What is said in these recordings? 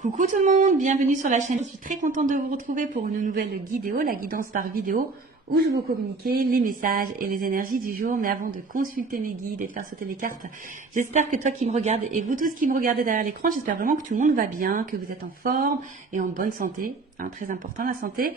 Coucou tout le monde, bienvenue sur la chaîne. Je suis très contente de vous retrouver pour une nouvelle vidéo, la guidance par vidéo, où je vais vous communiquer les messages et les énergies du jour. Mais avant de consulter mes guides et de faire sauter les cartes, j'espère que toi qui me regardes et vous tous qui me regardez derrière l'écran, j'espère vraiment que tout le monde va bien, que vous êtes en forme et en bonne santé. Très important la santé.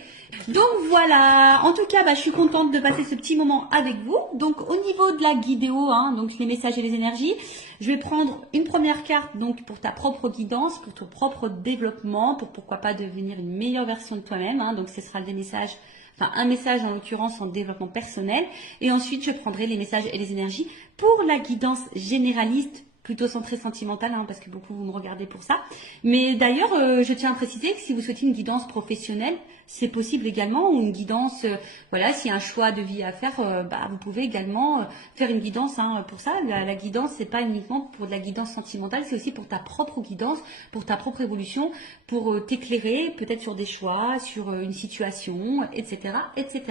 Donc voilà, en tout cas, je suis contente de passer ce petit moment avec vous. Donc au niveau de la vidéo, donc les messages et les énergies, je vais prendre une première carte donc pour ta propre guidance, pour ton propre développement, pour pourquoi pas devenir une meilleure version de toi-même. Donc ce sera des messages, un message en l'occurrence en développement personnel. Et ensuite, je prendrai les messages et les énergies pour la guidance généraliste, plutôt centrée sentimentale, parce que beaucoup vous me regardez pour ça. Mais d'ailleurs, je tiens à préciser que si vous souhaitez une guidance professionnelle, c'est possible également, ou une guidance, voilà, s'il y a un choix de vie à faire, vous pouvez également faire une guidance pour ça. La guidance, c'est pas uniquement pour de la guidance sentimentale, c'est aussi pour ta propre guidance, pour ta propre évolution, pour t'éclairer peut-être sur des choix, sur une situation, etc., etc.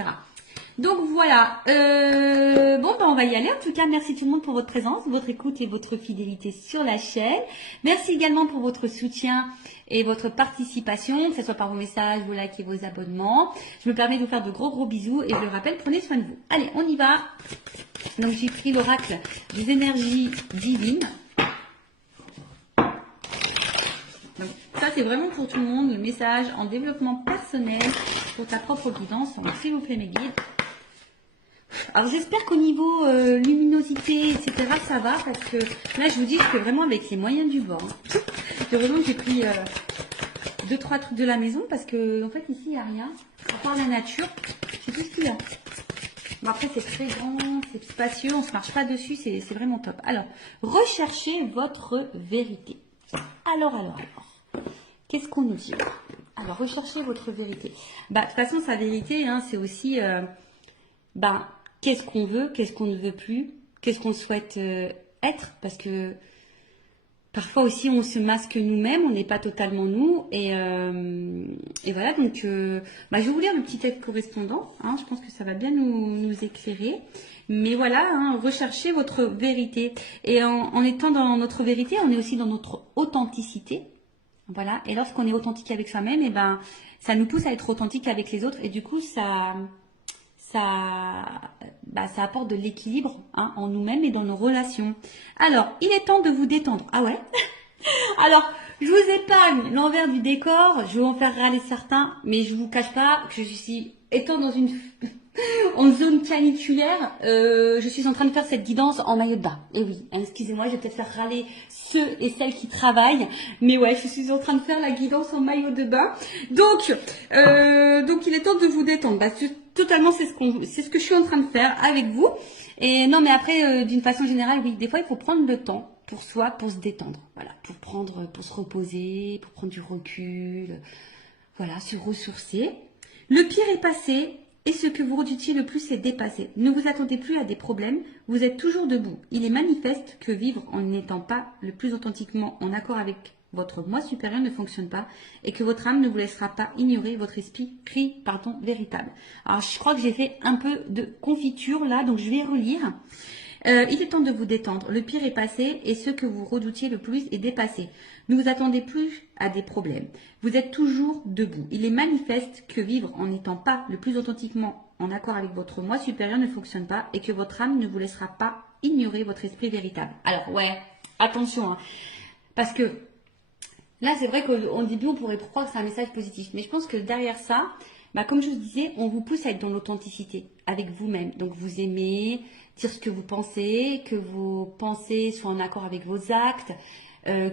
Donc voilà, on va y aller. En tout cas, merci tout le monde pour votre présence, votre écoute et votre fidélité sur la chaîne. Merci également pour votre soutien et votre participation, que ce soit par vos messages, vos likes et vos abonnements. Je me permets de vous faire de gros bisous et je le rappelle, prenez soin de vous. Allez, on y va. Donc j'ai pris l'oracle des énergies divines. Donc, ça c'est vraiment pour tout le monde, le message en développement personnel pour ta propre guidance. Donc s'il vous plaît mes guides. Alors j'espère qu'au niveau luminosité, etc. ça va, parce que là je vous dis que vraiment avec les moyens du bord. Heureusement que j'ai pris 2-3 trucs de la maison, parce que en fait ici il n'y a rien. À part la nature, c'est tout ce qu'il y a. Bon, après c'est très grand, c'est spacieux, on ne se marche pas dessus, c'est vraiment top. Alors, recherchez votre vérité. Alors. Qu'est-ce qu'on nous dit? Alors, recherchez votre vérité. De toute façon, sa vérité, c'est aussi... qu'est-ce qu'on veut, qu'est-ce qu'on ne veut plus, qu'est-ce qu'on souhaite être, parce que parfois aussi on se masque nous-mêmes, on n'est pas totalement nous, et voilà, donc je vais vous lire le petit texte correspondant, je pense que ça va bien nous éclairer, mais voilà, recherchez votre vérité, et en étant dans notre vérité, on est aussi dans notre authenticité, voilà, et lorsqu'on est authentique avec soi-même, ça nous pousse à être authentique avec les autres, et du coup ça apporte de l'équilibre en nous-mêmes et dans nos relations. Alors, il est temps de vous détendre. Ah ouais? Alors, je vous épargne l'envers du décor, je vais en faire râler certains, mais je vous cache pas que je suis, étant dans en zone caniculaire, je suis en train de faire cette guidance en maillot de bain. Et oui, excusez-moi, je vais peut-être faire râler ceux et celles qui travaillent, mais ouais, je suis en train de faire la guidance en maillot de bain. Donc il est temps de vous détendre. Totalement, c'est ce que je suis en train de faire avec vous. Et non, mais après, d'une façon générale, oui, des fois, il faut prendre le temps pour soi, pour se détendre. Voilà, pour se reposer, pour prendre du recul. Voilà, se ressourcer. Le pire est passé. Et ce que vous redoutiez le plus est dépassé. Ne vous attendez plus à des problèmes, vous êtes toujours debout. Il est manifeste que vivre en n'étant pas le plus authentiquement en accord avec votre moi supérieur ne fonctionne pas et que votre âme ne vous laissera pas ignorer votre esprit véritable. Alors je crois que j'ai fait un peu de confiture là, donc je vais relire. Il est temps de vous détendre. Le pire est passé et ce que vous redoutiez le plus est dépassé. Ne vous attendez plus à des problèmes. Vous êtes toujours debout. Il est manifeste que vivre en n'étant pas le plus authentiquement en accord avec votre moi supérieur ne fonctionne pas et que votre âme ne vous laissera pas ignorer votre esprit véritable. Alors ouais, attention, parce que là c'est vrai qu'au début on pourrait croire que c'est un message positif, mais je pense que derrière ça, comme je vous disais, on vous pousse à être dans l'authenticité avec vous-même. Donc vous aimez dire ce que vous pensez, que vos pensées soient en accord avec vos actes, vous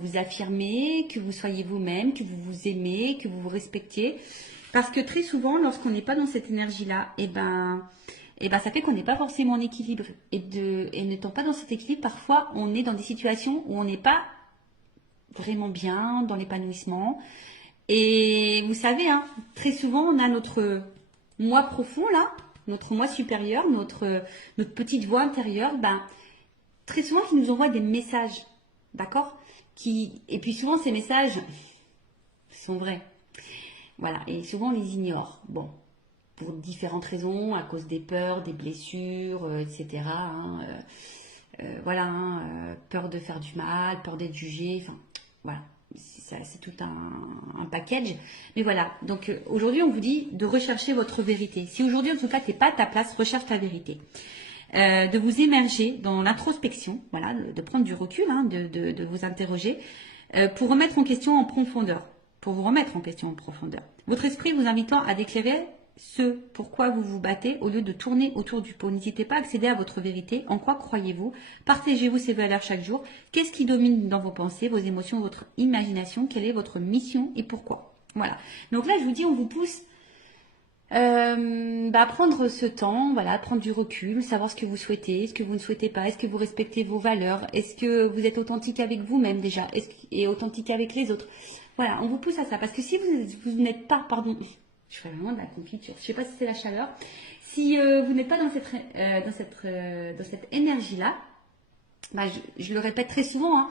vous affirmez, que vous soyez vous-même, que vous vous aimez, que vous vous respectiez. Parce que très souvent, lorsqu'on n'est pas dans cette énergie-là, ça fait qu'on n'est pas forcément en équilibre. Et n'étant pas dans cet équilibre, parfois on est dans des situations où on n'est pas vraiment bien, dans l'épanouissement. Et vous savez, très souvent, on a notre moi profond, là, notre moi supérieur, notre petite voix intérieure, très souvent, qui nous envoie des messages, d'accord? Et puis souvent, ces messages sont vrais. Voilà, et souvent, on les ignore. Bon, pour différentes raisons, à cause des peurs, des blessures, etc. Peur de faire du mal, peur d'être jugé, Voilà, c'est tout un package. Mais voilà, donc aujourd'hui, on vous dit de rechercher votre vérité. Si aujourd'hui, en tout cas, tu n'es pas à ta place, recherche ta vérité. De vous émerger dans l'introspection, voilà, de prendre du recul, hein, de vous interroger, pour remettre en question en profondeur, pour vous remettre en question en profondeur. Votre esprit vous invitant à déclarer ce pourquoi vous vous battez au lieu de tourner autour du pot. N'hésitez pas à accéder à votre vérité. En quoi croyez-vous? Partagez-vous ces valeurs chaque jour. Qu'est-ce qui domine dans vos pensées, vos émotions, votre imagination? Quelle est votre mission et pourquoi? Voilà. Donc là, je vous dis, on vous pousse prendre ce temps, voilà, prendre du recul, savoir ce que vous souhaitez, ce que vous ne souhaitez pas, est-ce que vous respectez vos valeurs, est-ce que vous êtes authentique avec vous-même déjà, et authentique avec les autres. Voilà, on vous pousse à ça, parce que si vous n'êtes pas, pardon, je fais vraiment de la confiture, je sais pas si c'est la chaleur, si vous n'êtes pas dans cette énergie-là, je le répète très souvent, hein,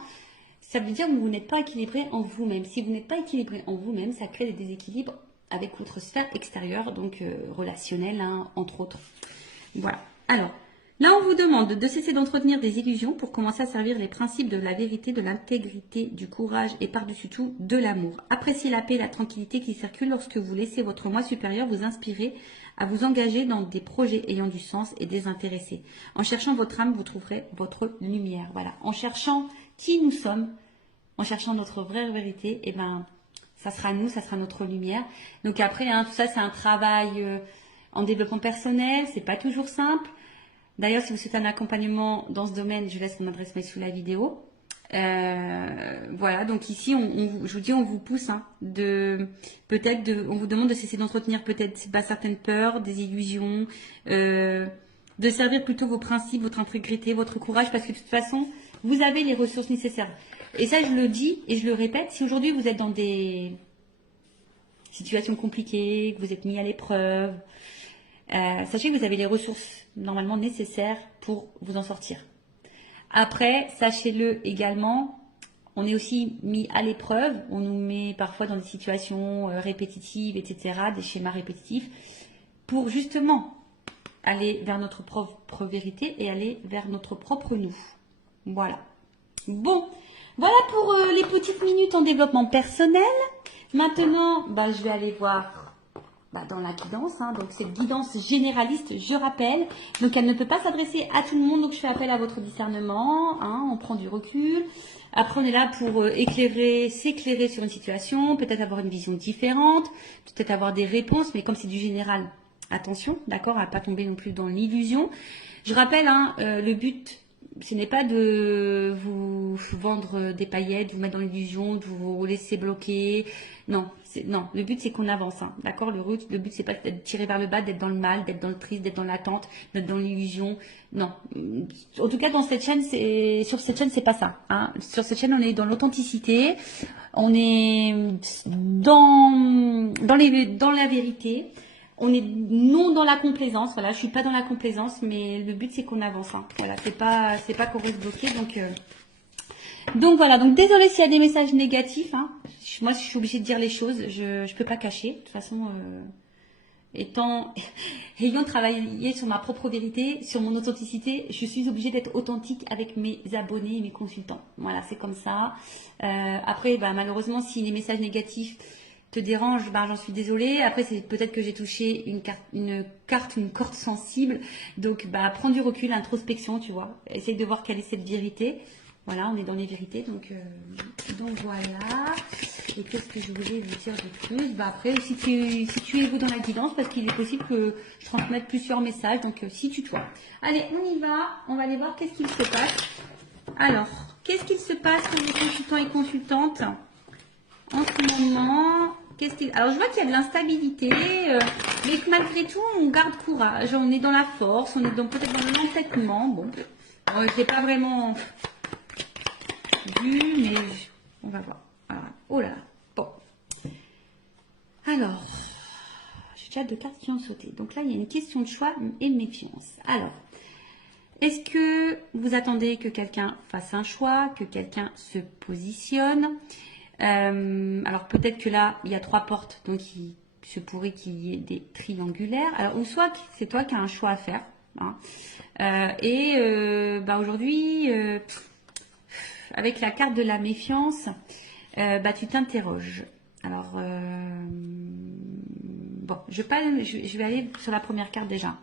ça veut dire que vous n'êtes pas équilibré en vous-même. Si vous n'êtes pas équilibré en vous-même, ça crée des déséquilibres avec votre sphère extérieure, donc relationnelle, hein, entre autres. Voilà. Alors, là, on vous demande de cesser d'entretenir des illusions pour commencer à servir les principes de la vérité, de l'intégrité, du courage et par-dessus tout, de l'amour. Appréciez la paix et la tranquillité qui circulent lorsque vous laissez votre moi supérieur vous inspirer à vous engager dans des projets ayant du sens et désintéressés. En cherchant votre âme, vous trouverez votre lumière. Voilà. En cherchant qui nous sommes, en cherchant notre vraie vérité, et ça sera nous, ça sera notre lumière. Donc après, hein, tout ça, c'est un travail en développement personnel. C'est pas toujours simple. D'ailleurs, si vous souhaitez un accompagnement dans ce domaine, je laisse mon adresse mail sous la vidéo. Voilà, donc ici, je vous dis, on vous pousse, hein, on vous demande de cesser d'entretenir peut-être certaines peurs, des illusions, de servir plutôt vos principes, votre intégrité, votre courage, parce que de toute façon, vous avez les ressources nécessaires. Et ça, je le dis et je le répète, si aujourd'hui vous êtes dans des situations compliquées, que vous êtes mis à l'épreuve, sachez que vous avez les ressources normalement nécessaires pour vous en sortir. Après, sachez-le également, on est aussi mis à l'épreuve, on nous met parfois dans des situations répétitives, etc., des schémas répétitifs, pour justement aller vers notre propre vérité et aller vers notre propre nous. Voilà. Bon. Voilà pour les petites minutes en développement personnel. Maintenant, je vais aller voir dans la guidance. Hein. Donc, cette guidance généraliste, je rappelle. Donc, elle ne peut pas s'adresser à tout le monde. Donc, je fais appel à votre discernement. Hein. On prend du recul. Après, on est là pour s'éclairer sur une situation. Peut-être avoir une vision différente. Peut-être avoir des réponses. Mais comme c'est du général, attention, d'accord, à ne pas tomber non plus dans l'illusion. Je rappelle, hein, le but... ce n'est pas de vous vendre des paillettes, vous mettre dans l'illusion, de vous laisser bloquer. Non, le but c'est qu'on avance, hein, d'accord. Le but c'est pas d'être tiré vers le bas, d'être dans le mal, d'être dans le triste, d'être dans l'attente, d'être dans l'illusion. Non, en tout cas sur cette chaîne c'est pas ça. Hein. Sur cette chaîne on est dans l'authenticité, on est dans la vérité. On est non dans la complaisance, voilà, je suis pas dans la complaisance, mais le but c'est qu'on avance, hein. Voilà, c'est pas qu'on reste bloqué, donc voilà, donc désolé s'il y a des messages négatifs, hein. Moi je suis obligée de dire les choses, je peux pas cacher, de toute façon, ayant travaillé sur ma propre vérité, sur mon authenticité, je suis obligée d'être authentique avec mes abonnés et mes consultants, voilà, c'est comme ça. Après, malheureusement, si les messages négatifs te dérange, j'en suis désolée. Après, c'est peut-être que j'ai touché une corde sensible. Donc, prends du recul, introspection, tu vois. Essaye de voir quelle est cette vérité. Voilà, on est dans les vérités. Donc voilà. Et qu'est-ce que je voulais vous dire de plus? Après, si tu es vous dans la guidance, parce qu'il est possible que je transmette plusieurs messages. Donc, si tu toi. Allez, on y va. On va aller voir qu'est-ce qu'il se passe. Alors, qu'est-ce qu'il se passe pour les consultants et consultantes en ce moment? Alors, je vois qu'il y a de l'instabilité, mais que malgré tout, on garde courage, on est dans la force, on est peut-être dans l'entêtement. Bon, je ne l'ai pas vraiment vu, mais on va voir. Alors, oh là là, bon. Alors, j'ai déjà 2 cartes qui ont sauté. Donc là, il y a une question de choix et de méfiance. Alors, est-ce que vous attendez que quelqu'un fasse un choix, que quelqu'un se positionne? Alors peut-être que là il y a 3 portes, donc il se pourrait qu'il y ait des triangulaires. Alors ou soit c'est toi qui as un choix à faire, hein. Aujourd'hui avec la carte de la méfiance, bah, tu t'interroges. Alors, bon, je vais aller sur la première carte déjà.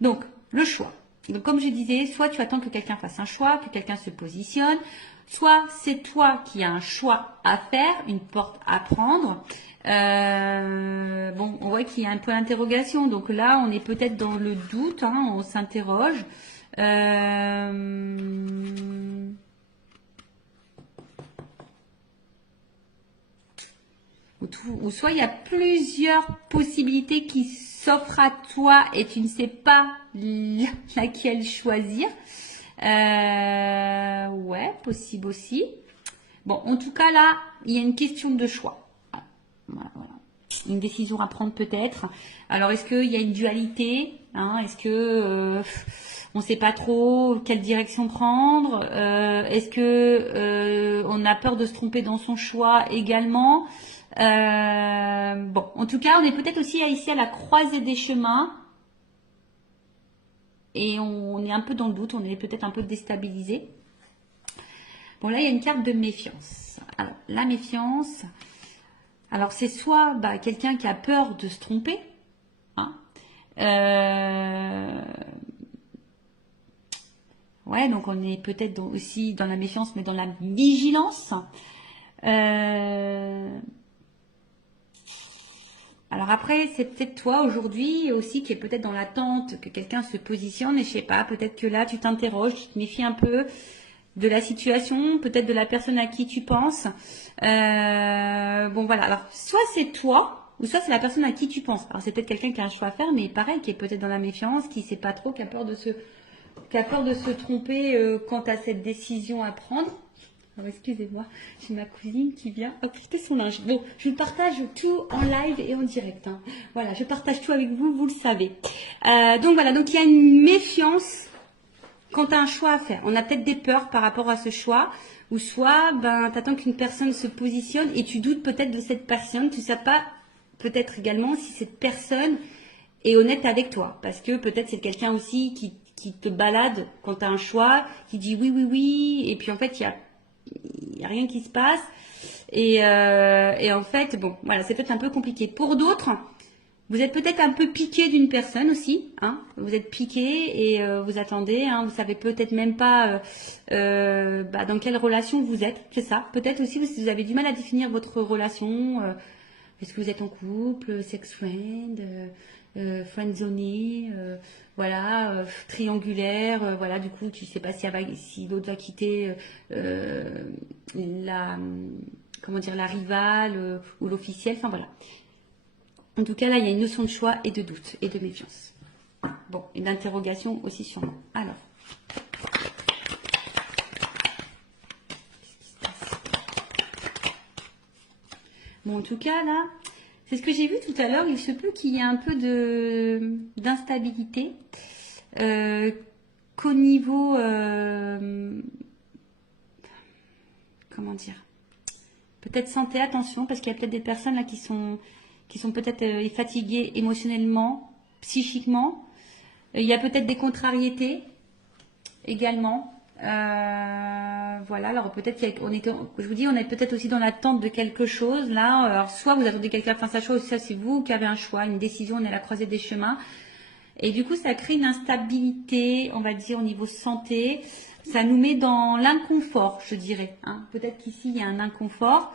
Donc, le choix. Donc, comme je disais, soit tu attends que quelqu'un fasse un choix, que quelqu'un se positionne, soit c'est toi qui as un choix à faire, une porte à prendre. Bon, on voit qu'il y a un peu d'interrogation. Donc là, on est peut-être dans le doute, hein, on s'interroge. Ou soit il y a plusieurs possibilités qui s'offrent à toi et tu ne sais pas laquelle choisir. Ouais, possible aussi. Bon, en tout cas là, il y a une question de choix. Voilà, voilà. Une décision à prendre peut-être. Alors est-ce qu'il y a une dualité, hein? Est-ce que on ne sait pas trop quelle direction prendre? Est-ce que on a peur de se tromper dans son choix également? Bon, en tout cas, on est peut-être aussi ici à la croisée des chemins et on est un peu dans le doute, on est peut-être un peu déstabilisé. Bon, là, il y a une carte de méfiance. Alors, la méfiance, alors c'est soit bah, quelqu'un qui a peur de se tromper, hein, ouais, donc on est peut-être aussi dans la méfiance, mais dans la vigilance. Alors après, c'est peut-être toi aujourd'hui aussi qui est peut-être dans l'attente que quelqu'un se positionne et je sais pas, peut-être que là tu t'interroges, tu te méfies un peu de la situation, peut-être de la personne à qui tu penses. Bon voilà, alors soit c'est toi ou soit c'est la personne à qui tu penses. Alors c'est peut-être quelqu'un qui a un choix à faire, mais pareil, qui est peut-être dans la méfiance, qui sait pas trop, qui a peur de se tromper quant à cette décision à prendre. Alors, excusez-moi, j'ai ma cousine qui vient apporter son linge. Bon, je partage tout en live et en direct, hein. Voilà, je partage tout avec vous, vous le savez. Donc voilà, donc il y a une méfiance quand tu as un choix à faire. On a peut-être des peurs par rapport à ce choix, ou soit ben, tu attends qu'une personne se positionne et tu doutes peut-être de cette personne. Tu ne sais pas peut-être également si cette personne est honnête avec toi. Parce que peut-être c'est quelqu'un aussi qui te balade quand tu as un choix, qui dit oui, oui, oui, et puis en fait, il y a rien qui se passe. Et en fait, bon, voilà, c'est peut-être un peu compliqué. Pour d'autres, vous êtes peut-être un peu piqué d'une personne aussi, hein. Vous êtes piqué et vous attendez, hein. Vous savez peut-être même pas bah, dans quelle relation vous êtes, c'est ça. Peut-être aussi vous avez du mal à définir votre relation. Est-ce que vous êtes en couple, sex friend, friendzoné, voilà, triangulaire, voilà. Du coup, tu sais pas si l'autre va quitter la, comment dire, la rivale ou l'officiel. Enfin voilà. En tout cas, là, il y a une notion de choix et de doute et de méfiance. Bon, et d'interrogation aussi sûrement. Alors. Bon, en tout cas, là, c'est ce que j'ai vu tout à l'heure. Il se peut qu'il y ait un peu d'instabilité. Qu'au niveau... comment dire? Peut-être santé, attention, parce qu'il y a peut-être des personnes là qui sont peut-être fatiguées émotionnellement, psychiquement. Il y a peut-être des contrariétés également. Voilà, alors peut-être je vous dis, on est peut-être aussi dans l'attente de quelque chose là. Alors soit vous attendez quelqu'un fasse sa chose, soit c'est vous qui avez un choix, une décision, on est à la croisée des chemins. Et du coup, ça crée une instabilité, on va dire, au niveau santé. Ça nous met dans l'inconfort, je dirais, hein. Peut-être qu'ici, il y a un inconfort.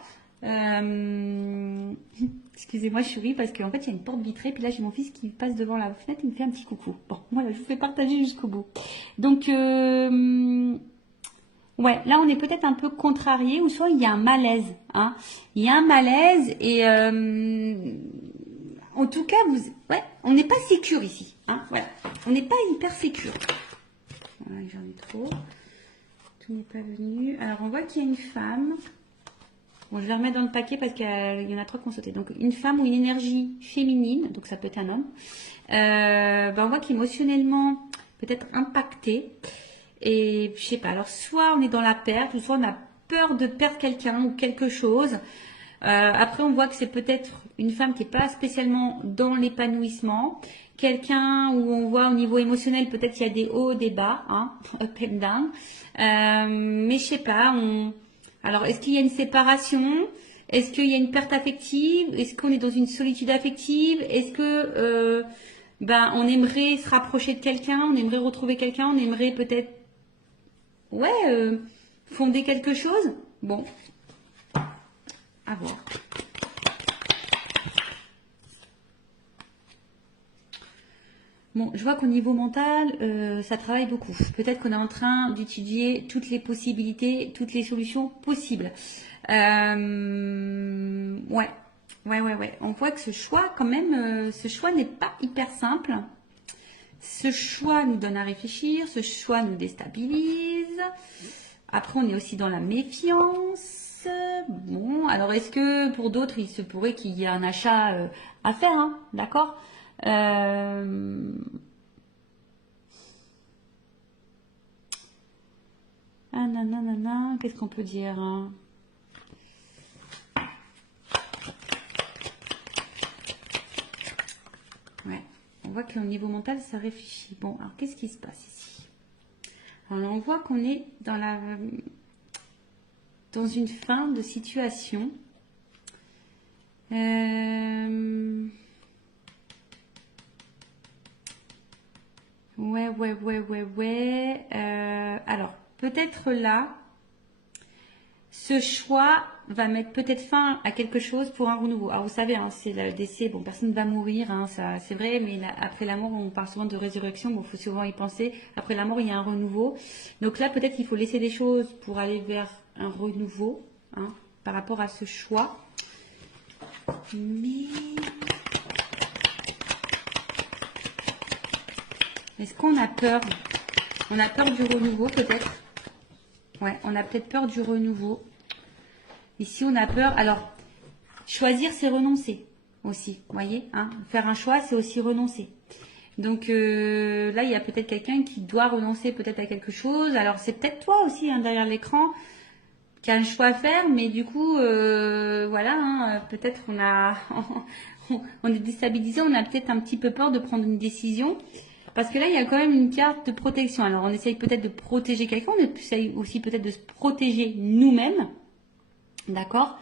Excusez-moi, je souris parce qu'en fait, il y a une porte vitrée. Puis là, j'ai mon fils qui passe devant la fenêtre et me fait un petit coucou. Bon, voilà, je vous fais partager jusqu'au bout. Donc, ouais, là, on est peut-être un peu contrarié ou soit il y a un malaise, hein. Il y a un malaise et... en tout cas, ouais, on n'est pas sécure ici, hein, voilà. On n'est pas hyper sécure. Voilà, j'en ai trop. Tout n'est pas venu. Alors, on voit qu'il y a une femme. Bon, je vais remettre dans le paquet parce qu'il y en a trois qui ont sauté. Donc, une femme ou une énergie féminine, donc ça peut être un homme. Ben, on voit qu'émotionnellement, peut-être impacté. Et je sais pas. Alors, soit on est dans la perte, ou soit on a peur de perdre quelqu'un ou quelque chose. Après, on voit que c'est peut-être une femme qui n'est pas spécialement dans l'épanouissement. Quelqu'un où on voit au niveau émotionnel, peut-être qu'il y a des hauts, des bas, hein, up and down. Mais je sais pas, Alors, est-ce qu'il y a une séparation? Est-ce qu'il y a une perte affective? Est-ce qu'on est dans une solitude affective? Est-ce que ben, on aimerait se rapprocher de quelqu'un? On aimerait retrouver quelqu'un? On aimerait peut-être ouais, fonder quelque chose? Bon, à voir. Bon, je vois qu'au niveau mental, ça travaille beaucoup. Peut-être qu'on est en train d'étudier toutes les possibilités, toutes les solutions possibles. Ouais, ouais. On voit que ce choix, quand même, ce choix n'est pas hyper simple. Ce choix nous donne à réfléchir, ce choix nous déstabilise. Après, on est aussi dans la méfiance. Bon, alors est-ce que pour d'autres, il se pourrait qu'il y ait un achat à faire, hein, d'accord? Ah nanana, qu'est-ce qu'on peut dire, hein? Ouais, on voit qu'au niveau mental, ça réfléchit. Bon, alors qu'est-ce qui se passe ici? Alors on voit qu'on est dans une fin de situation. Ouais. Alors, peut-être là, ce choix va mettre peut-être fin à quelque chose pour un renouveau. Alors, vous savez, hein, c'est le décès, bon, personne ne va mourir, hein, ça, c'est vrai, mais après la mort, on parle souvent de résurrection, bon, il faut souvent y penser. Après la mort, il y a un renouveau. Donc là, peut-être qu'il faut laisser des choses pour aller vers un renouveau, hein, par rapport à ce choix. Mais est-ce qu'on a peur? On a peur du renouveau peut-être. Ouais, on a peut-être peur du renouveau. Ici, on a peur. Alors, choisir, c'est renoncer aussi. Vous voyez, hein, faire un choix, c'est aussi renoncer. Donc là, il y a peut-être quelqu'un qui doit renoncer peut-être à quelque chose. Alors, c'est peut-être toi aussi, hein, derrière l'écran, qui a un choix à faire. Mais du coup, voilà, hein, peut-être on est déstabilisé. On a peut-être un petit peu peur de prendre une décision. Parce que là, il y a quand même une carte de protection. Alors, on essaye peut-être de protéger quelqu'un, on essaye aussi peut-être de se protéger nous-mêmes. D'accord?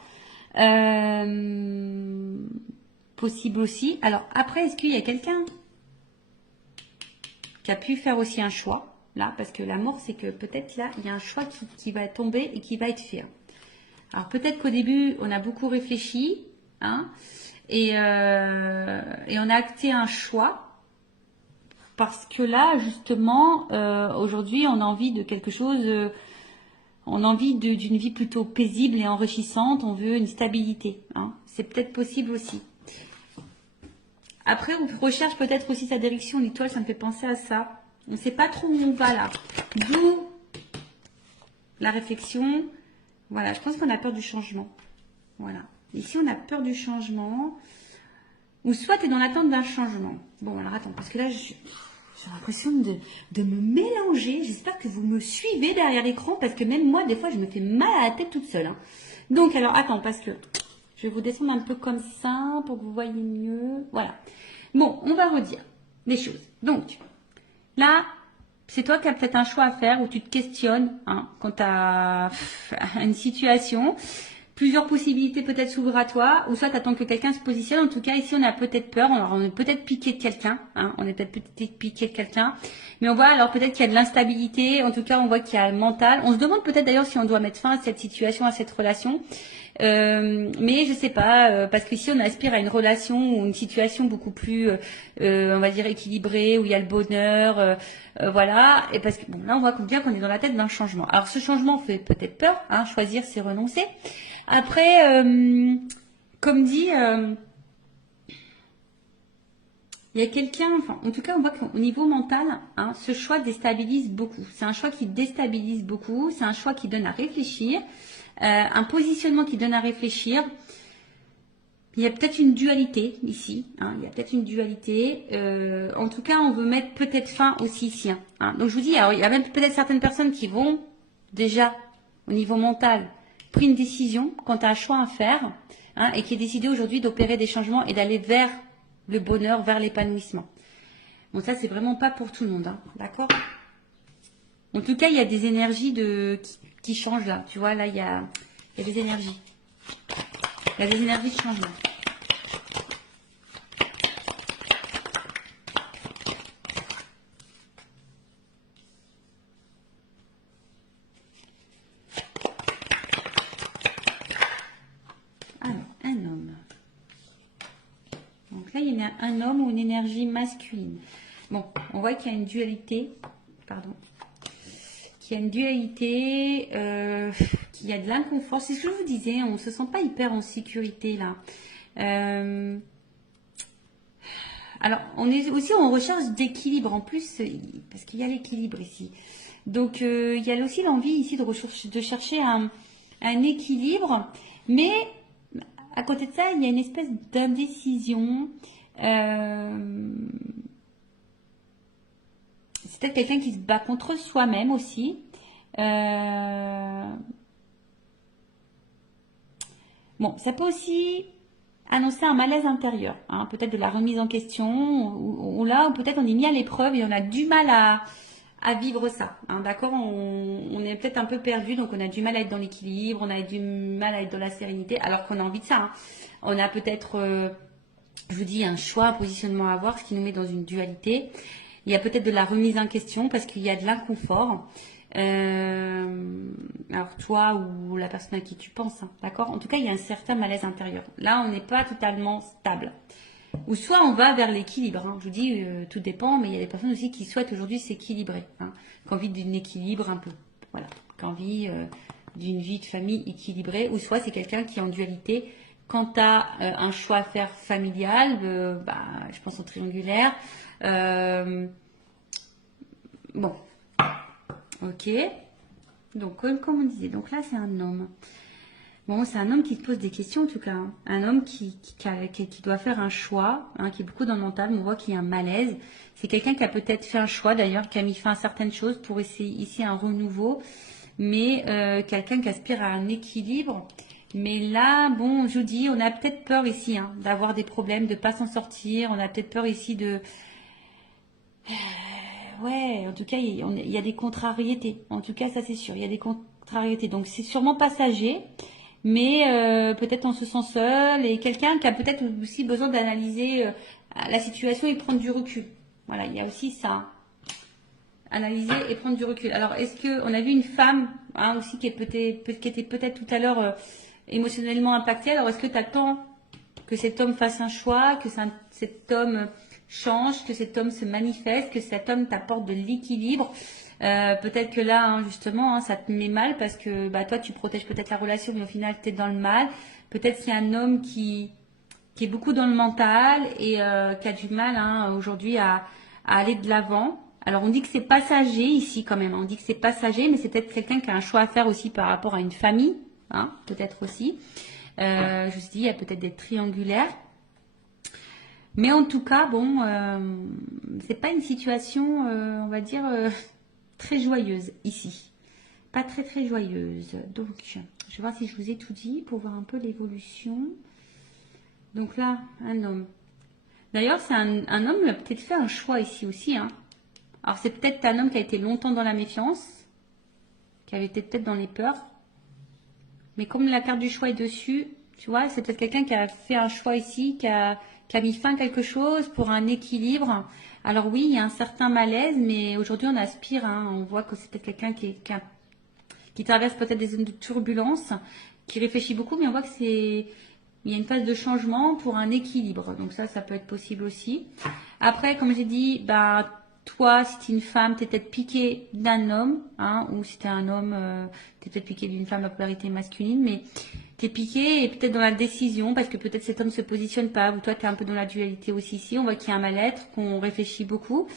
Possible aussi. Alors, après, est-ce qu'il y a quelqu'un qui a pu faire aussi un choix? Là, parce que la mort, c'est que peut-être là, il y a un choix qui va tomber et qui va être fait. Alors, peut-être qu'au début, on a beaucoup réfléchi, hein, et on a acté un choix. Parce que là, justement, aujourd'hui, on a envie de quelque chose, on a envie d'une vie plutôt paisible et enrichissante, on veut une stabilité, hein. C'est peut-être possible aussi. Après, on recherche peut-être aussi sa direction, l'étoile, ça me fait penser à ça. On ne sait pas trop où on va là. D'où la réflexion. Voilà, je pense qu'on a peur du changement. Voilà. Ici, on a peur du changement. Ou soit tu es dans l'attente d'un changement. Bon, alors attends, parce que là, j'ai l'impression de me mélanger. J'espère que vous me suivez derrière l'écran parce que même moi, des fois, je me fais mal à la tête toute seule, hein. Donc, alors, attends, parce que je vais vous descendre un peu comme ça pour que vous voyez mieux. Voilà. Bon, on va redire des choses. Donc, là, c'est toi qui as peut-être un choix à faire où tu te questionnes, hein, quant à une situation. Plusieurs possibilités peut-être s'ouvrent à toi, ou soit tu attends que quelqu'un se positionne. En tout cas, ici, on a peut-être peur. Alors, on est peut-être piqué de quelqu'un. Hein, on est peut-être piqué de quelqu'un. Mais on voit alors peut-être qu'il y a de l'instabilité. En tout cas, on voit qu'il y a le mental. On se demande peut-être d'ailleurs si on doit mettre fin à cette situation, à cette relation. Mais je sais pas, parce qu'ici, on aspire à une relation ou une situation beaucoup plus, on va dire, équilibrée, où il y a le bonheur. Voilà. Et parce que bon, là, on voit bien qu'on est dans la tête d'un changement. Alors, ce changement fait peut-être peur. Hein, choisir, c'est renoncer. Après, comme dit, il y a quelqu'un, enfin, en tout cas, on voit qu'au niveau mental, hein, ce choix déstabilise beaucoup. C'est un choix qui déstabilise beaucoup, c'est un choix qui donne à réfléchir, un positionnement qui donne à réfléchir. Il y a peut-être une dualité ici, hein, il y a peut-être une dualité. En tout cas, on veut mettre peut-être fin aussi ici. Hein. Donc, je vous dis, alors, il y a même peut-être certaines personnes qui vont déjà, au niveau mental, pris une décision quant à un choix à faire, hein, et qui est décidé aujourd'hui d'opérer des changements et d'aller vers le bonheur, vers l'épanouissement. Bon, ça, c'est vraiment pas pour tout le monde, hein, d'accord? En tout cas, il y a des énergies qui changent là. Tu vois, là, il y a Il y a des énergies. Il y a des énergies de changement. Alors, un homme. Donc là, il y a un homme ou une énergie masculine. Bon, on voit qu'il y a une dualité. Pardon. Qu'il y a une dualité, qu'il y a de l'inconfort. C'est ce que je vous disais, on ne se sent pas hyper en sécurité là. Alors, on est aussi en recherche d'équilibre en plus, parce qu'il y a l'équilibre ici. Donc, il y a aussi l'envie ici de chercher un équilibre, mais à côté de ça, il y a une espèce d'indécision. C'est peut-être quelqu'un qui se bat contre soi-même aussi. Bon, ça peut aussi annoncer un malaise intérieur, hein, peut-être de la remise en question, ou là, ou peut-être on est mis à l'épreuve et on a du mal à vivre ça. Hein, d'accord, on est peut-être un peu perdu, donc on a du mal à être dans l'équilibre, on a du mal à être dans la sérénité, alors qu'on a envie de ça. Hein. On a peut-être, je vous dis, un choix, un positionnement à avoir, ce qui nous met dans une dualité. Il y a peut-être de la remise en question parce qu'il y a de l'inconfort. Alors toi ou la personne à qui tu penses, hein, d'accord? En tout cas, il y a un certain malaise intérieur. Là, on n'est pas totalement stable. Ou soit on va vers l'équilibre. Hein. Je vous dis, tout dépend, mais il y a des personnes aussi qui souhaitent aujourd'hui s'équilibrer, hein, qui ont envie d'un équilibre un peu, voilà, qui ont envie d'une vie de famille équilibrée. Ou soit c'est quelqu'un qui est en dualité. Quant à un choix à faire familial, je pense au triangulaire. Bon, ok. Donc, comme on disait, donc là, c'est un homme. Bon, c'est un homme qui se pose des questions, en tout cas. Hein. Un homme qui doit faire un choix, hein, qui est beaucoup dans le mental. On voit qu'il y a un malaise. C'est quelqu'un qui a peut-être fait un choix, d'ailleurs, qui a mis fin à certaines choses pour essayer ici un renouveau. Mais quelqu'un qui aspire à un équilibre. Mais là, bon, je vous dis, on a peut-être peur ici hein, d'avoir des problèmes, de ne pas s'en sortir. On a peut-être peur ici de... Ouais, en tout cas, il y a des contrariétés. En tout cas, ça c'est sûr, il y a des contrariétés. Donc, c'est sûrement passager, mais peut-être on se sent seul et quelqu'un qui a peut-être aussi besoin d'analyser la situation et prendre du recul. Voilà, il y a aussi ça. Analyser et prendre du recul. Alors, est-ce que on a vu une femme hein, aussi qui était peut-être tout à l'heure émotionnellement impactée. Alors, est-ce que tu attends que cet homme fasse un choix, que cet homme change, que cet homme se manifeste, que cet homme t'apporte de l'équilibre. Peut-être que là, hein, justement, hein, ça te met mal parce que toi, tu protèges peut-être la relation, mais au final, tu es dans le mal. Peut-être qu'il y a un homme qui est beaucoup dans le mental et qui a du mal hein, aujourd'hui à aller de l'avant. Alors, on dit que c'est passager ici quand même. On dit que c'est passager, mais c'est peut-être quelqu'un qui a un choix à faire aussi par rapport à une famille. Hein, peut-être aussi. Je vous dis, il y a peut-être des triangulaires. Mais en tout cas, bon, c'est pas une situation, on va dire, très joyeuse ici. Pas très très joyeuse. Donc, je vais voir si je vous ai tout dit pour voir un peu l'évolution. Donc là, un homme. D'ailleurs, c'est un homme qui a peut-être fait un choix ici aussi. Hein. Alors, c'est peut-être un homme qui a été longtemps dans la méfiance, qui avait été peut-être dans les peurs. Mais comme la carte du choix est dessus, tu vois, c'est peut-être quelqu'un qui a fait un choix ici, qui a mis fin à quelque chose pour un équilibre. Alors oui, il y a un certain malaise, mais aujourd'hui on aspire, hein, on voit que c'est peut-être quelqu'un qui traverse peut-être des zones de turbulence, qui réfléchit beaucoup, mais on voit que il y a une phase de changement pour un équilibre. Donc ça peut être possible aussi. Après, comme j'ai dit, toi, si tu es une femme, tu es peut-être piqué d'un homme, hein, ou si tu es un homme, tu es peut-être piqué d'une femme à polarité masculine, mais tu es piqué et peut-être dans la décision, parce que peut-être cet homme ne se positionne pas, ou toi tu es un peu dans la dualité aussi ici, on voit qu'il y a un mal-être, qu'on réfléchit beaucoup.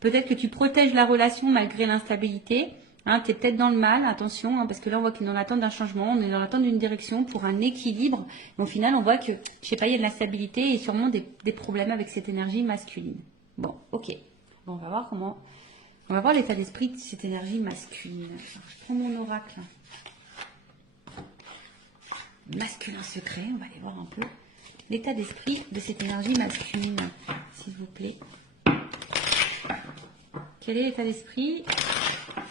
Peut-être que tu protèges la relation malgré l'instabilité, hein, tu es peut-être dans le mal, attention, hein, parce que là on voit qu'il est dans l'attente d'un changement, on est dans l'attente d'une direction pour un équilibre, mais au final on voit que, je sais pas, il y a de l'instabilité et sûrement des problèmes avec cette énergie masculine. Bon, ok. On va voir on va voir l'état d'esprit de cette énergie masculine. Alors, je prends mon oracle. Masculin secret, on va aller voir un peu l'état d'esprit de cette énergie masculine, s'il vous plaît. Quel est l'état d'esprit?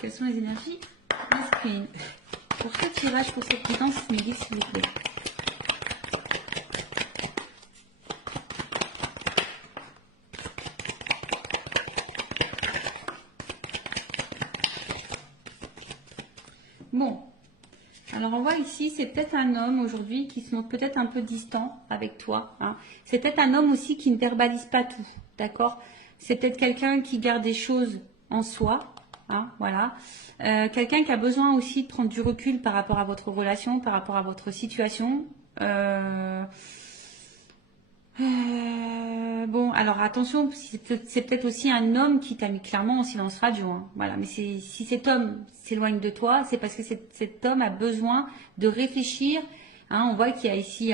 Quelles sont les énergies masculines? pour ce tirage, pour cette guidance, Mehdi, s'il vous plaît. Bon, alors on voit ici, c'est peut-être un homme aujourd'hui qui se montre peut-être un peu distant avec toi. Hein. C'est peut-être un homme aussi qui ne verbalise pas tout, d'accord? C'est peut-être quelqu'un qui garde des choses en soi, hein, voilà. Quelqu'un qui a besoin aussi de prendre du recul par rapport à votre relation, par rapport à votre situation. Bon, alors attention, c'est peut-être aussi un homme qui t'a mis clairement en silence radio. Hein. Voilà, mais si cet homme s'éloigne de toi, c'est parce que cet homme a besoin de réfléchir. Hein, on voit qu'il y a ici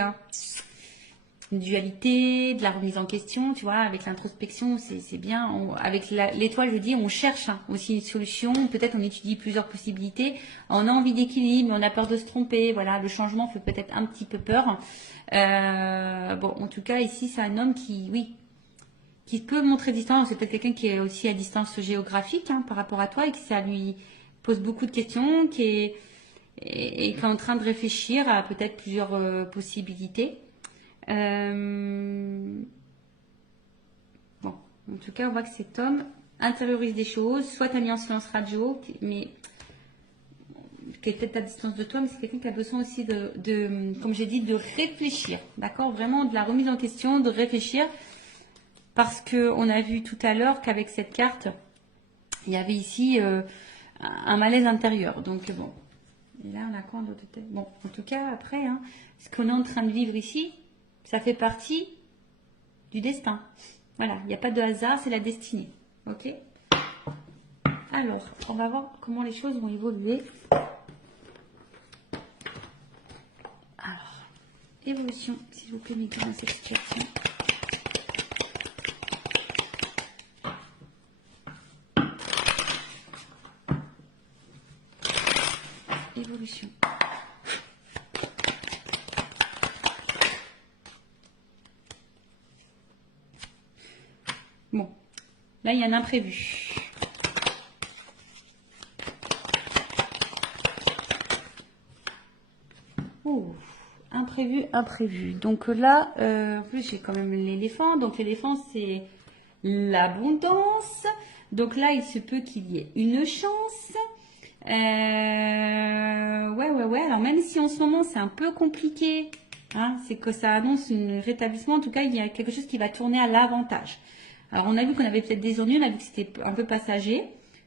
une dualité, de la remise en question, tu vois, avec l'introspection, c'est bien. Avec l'étoile, je dis, on cherche aussi une solution. Peut-être on étudie plusieurs possibilités. On a envie d'équilibre, mais on a peur de se tromper. Voilà, le changement fait peut-être un petit peu peur. Bon, en tout cas, ici, c'est un homme qui, oui, qui peut montrer distance. C'est peut-être quelqu'un qui est aussi à distance géographique hein, par rapport à toi et que ça lui pose beaucoup de questions, qui est en train de réfléchir à peut-être plusieurs possibilités. Bon, en tout cas, on voit que cet homme intériorise des choses, soit mis en silence radio, mais qui est peut-être à distance de toi, mais c'est quelqu'un qui a besoin aussi comme j'ai dit, de réfléchir, d'accord? Vraiment de la remise en question, de réfléchir, parce qu'on a vu tout à l'heure qu'avec cette carte, il y avait ici un malaise intérieur. Donc bon, et là on a quoi d'autre? Bon, en tout cas, après, hein, ce qu'on est en train de vivre ici, ça fait partie du destin. Voilà, il n'y a pas de hasard, c'est la destinée. Ok? Alors, on va voir comment les choses vont évoluer. Alors, évolution, s'il vous plaît, mettez dans cette situation. Évolution. Bon, là, il y a un imprévu. Oh, imprévu. Donc là, en plus, j'ai quand même l'éléphant. Donc l'éléphant, c'est l'abondance. Donc là, il se peut qu'il y ait une chance. Ouais. Alors même si en ce moment, c'est un peu compliqué, hein, c'est que ça annonce un rétablissement. En tout cas, il y a quelque chose qui va tourner à l'avantage. Alors, on a vu qu'on avait peut-être des ennuis, on a vu que c'était un peu passager.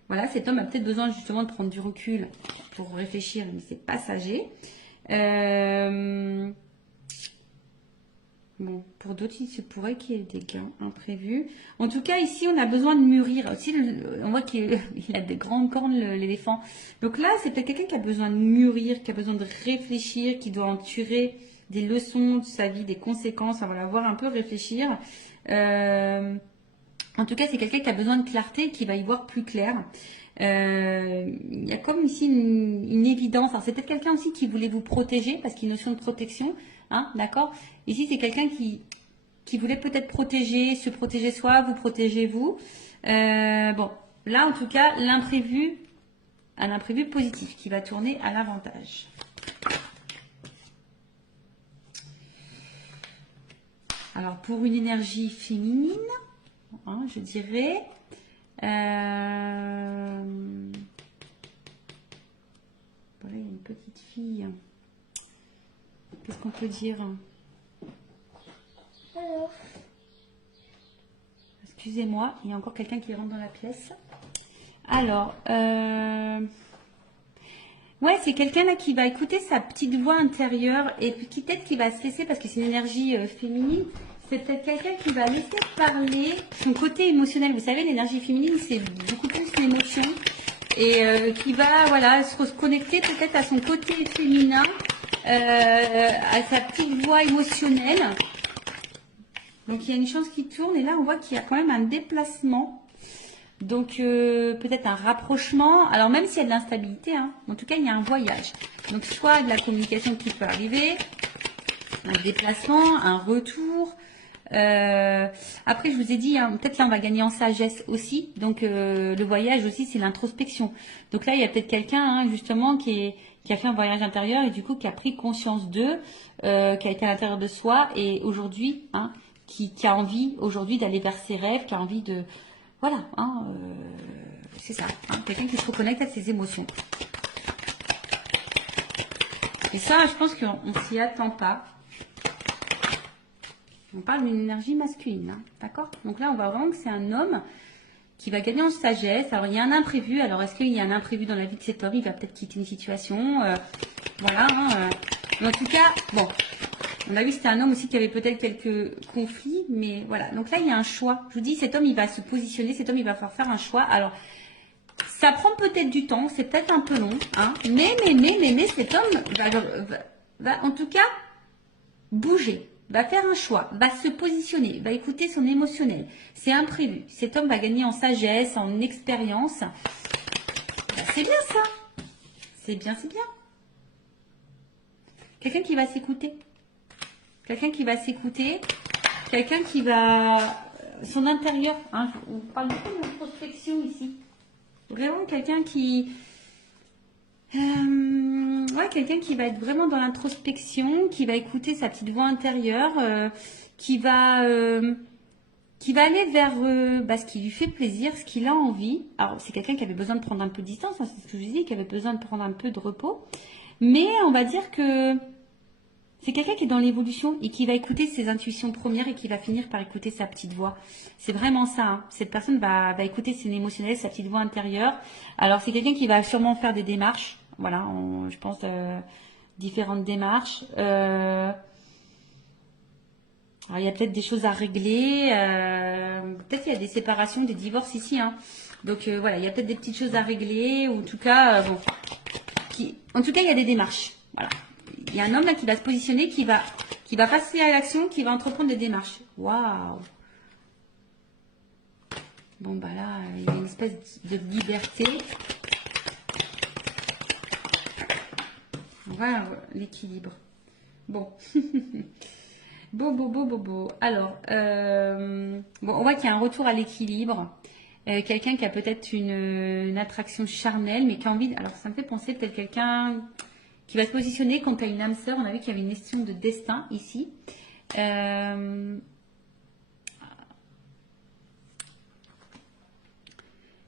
Voilà, cet homme a peut-être besoin justement de prendre du recul pour réfléchir, mais c'est passager. Bon, pour d'autres, il se pourrait qu'il y ait des gains imprévus. En tout cas, ici, on a besoin de mûrir. Aussi, on voit qu'il a des grandes cornes, l'éléphant. Donc là, c'est peut-être quelqu'un qui a besoin de mûrir, qui a besoin de réfléchir, qui doit en tirer des leçons de sa vie, des conséquences. Enfin, voilà, voir un peu réfléchir. En tout cas, c'est quelqu'un qui a besoin de clarté, qui va y voir plus clair. Il y a comme ici une évidence. Alors, c'est peut-être quelqu'un aussi qui voulait vous protéger, parce qu'il y a une notion de protection. Hein, d'accord? Ici, c'est quelqu'un qui voulait peut-être se protéger soi, vous protéger vous. Bon, là, en tout cas, un imprévu positif qui va tourner à l'avantage. Alors, pour une énergie féminine, hein, je dirais, voilà, il y a une petite fille. Qu'est-ce qu'on peut dire? Alors. Excusez-moi, il y a encore quelqu'un qui rentre dans la pièce. Alors, ouais, c'est quelqu'un là qui va écouter sa petite voix intérieure et puis peut-être qui va se laisser, parce que c'est une énergie féminine, c'est peut-être quelqu'un qui va laisser parler son côté émotionnel. Vous savez, l'énergie féminine, c'est beaucoup plus l'émotion et qui va, voilà, se reconnecter peut-être à son côté féminin, à sa petite voix émotionnelle. Donc, il y a une chance qui tourne et là, on voit qu'il y a quand même un déplacement. Donc, peut-être un rapprochement. Alors, même s'il y a de l'instabilité, hein, en tout cas, il y a un voyage. Donc, soit de la communication qui peut arriver, un déplacement, un retour. Après, je vous ai dit, hein, peut-être là, on va gagner en sagesse aussi. Donc, le voyage aussi, c'est l'introspection. Donc là, il y a peut-être quelqu'un, hein, justement, qui qui a fait un voyage intérieur et du coup qui a pris conscience d'eux, qui a été à l'intérieur de soi et aujourd'hui, hein, qui a envie aujourd'hui d'aller vers ses rêves, qui a envie de... Voilà, hein, c'est ça, hein, quelqu'un qui se reconnecte à ses émotions. Et ça, je pense qu'on ne s'y attend pas. On parle d'une énergie masculine, hein, d'accord? Donc là, on voit vraiment que c'est un homme qui va gagner en sagesse. Alors, il y a un imprévu. Alors, est-ce qu'il y a un imprévu dans la vie de cet homme? Il va peut-être quitter une situation. Voilà. Hein, mais en tout cas, bon, on a vu que c'était un homme aussi qui avait peut-être quelques conflits. Mais voilà. Donc là, il y a un choix. Je vous dis, cet homme, il va se positionner. Cet homme, il va falloir faire un choix. Alors, ça prend peut-être du temps. C'est peut-être un peu long. Hein, mais cet homme va en tout cas bouger. Va faire un choix, va se positionner, va écouter son émotionnel. C'est imprévu. Cet homme va gagner en sagesse, en expérience. Ben, c'est bien ça. C'est bien, c'est bien. Quelqu'un qui va s'écouter. Quelqu'un qui va s'écouter. Quelqu'un qui va... Son intérieur. Hein, on parle beaucoup d'introspection ici. Vraiment quelqu'un qui... ouais, quelqu'un qui va être vraiment dans l'introspection, qui va écouter sa petite voix intérieure, qui va aller vers ce qui lui fait plaisir, ce qu'il a envie. Alors, c'est quelqu'un qui avait besoin de prendre un peu de distance, hein, c'est ce que je dis, qui avait besoin de prendre un peu de repos. Mais on va dire que c'est quelqu'un qui est dans l'évolution et qui va écouter ses intuitions premières et qui va finir par écouter sa petite voix. C'est vraiment ça. Hein. Cette personne va écouter ses émotionnels, sa petite voix intérieure. Alors, c'est quelqu'un qui va sûrement faire des démarches. Voilà, je pense différentes démarches. Alors, il y a peut-être des choses à régler. Peut-être qu'il y a des séparations, des divorces ici. Hein. Donc voilà, il y a peut-être des petites choses à régler. Ou en tout cas, en tout cas, il y a des démarches. Voilà. Il y a un homme là qui va se positionner, qui va passer à l'action, qui va entreprendre des démarches. Waouh! Bon, bah là, il y a une espèce de liberté. Voilà l'équilibre. Bon. Bon. Alors, on voit qu'il y a un retour à l'équilibre. Quelqu'un qui a peut-être une attraction charnelle, mais qui a envie... Alors, ça me fait penser peut-être quelqu'un qui va se positionner quand tu as une âme sœur. On a vu qu'il y avait une question de destin ici.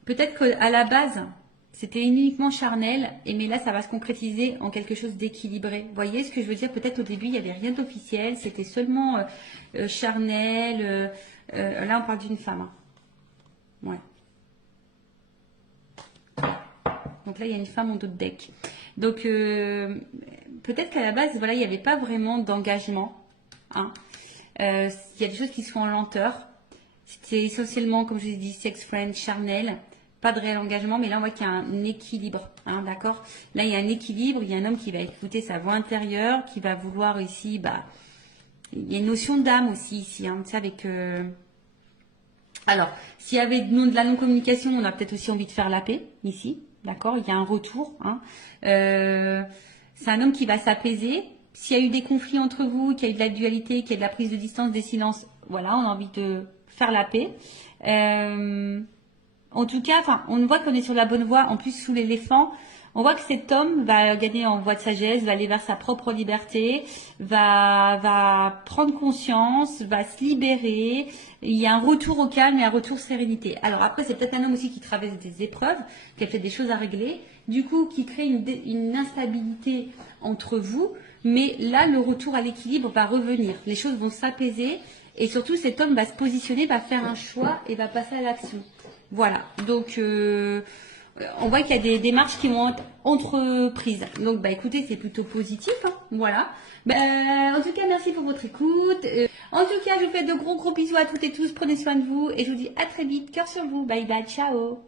Peut-être qu'à la base... C'était uniquement charnel, mais là, ça va se concrétiser en quelque chose d'équilibré. Vous voyez ce que je veux dire? Peut-être au début, il n'y avait rien d'officiel, c'était seulement charnel. Là, on parle d'une femme. Hein. Ouais. Donc là, il y a une femme en dos de deck. Donc, peut-être qu'à la base, voilà, il n'y avait pas vraiment d'engagement. Hein. Il y a des choses qui sont en lenteur. C'était essentiellement, comme je vous ai dit, sex friend, charnel. Pas de réel engagement, mais là on voit qu'il y a un équilibre, hein, d'accord? Là il y a un équilibre, il y a un homme qui va écouter sa voix intérieure, qui va vouloir ici, il y a une notion d'âme aussi ici, hein, tu sais, avec... Alors, s'il y avait de la non-communication, on a peut-être aussi envie de faire la paix, ici, d'accord? Il y a un retour, hein. C'est un homme qui va s'apaiser. S'il y a eu des conflits entre vous, qu'il y a eu de la dualité, qu'il y a de la prise de distance, des silences, voilà, on a envie de faire la paix. En tout cas, on voit qu'on est sur la bonne voie. En plus, sous l'éléphant, on voit que cet homme va gagner en voie de sagesse, va aller vers sa propre liberté, va prendre conscience, va se libérer. Il y a un retour au calme et un retour sérénité. Alors après, c'est peut-être un homme aussi qui traverse des épreuves, qui a peut-être des choses à régler, du coup, qui crée une instabilité entre vous. Mais là, le retour à l'équilibre va revenir. Les choses vont s'apaiser et surtout, cet homme va se positionner, va faire un choix et va passer à l'action. Voilà, donc on voit qu'il y a des démarches qui vont être entreprises. Donc écoutez, c'est plutôt positif, hein, voilà. En tout cas, merci pour votre écoute. En tout cas, je vous fais de gros bisous à toutes et tous. Prenez soin de vous et je vous dis à très vite. Cœur sur vous. Bye bye, ciao.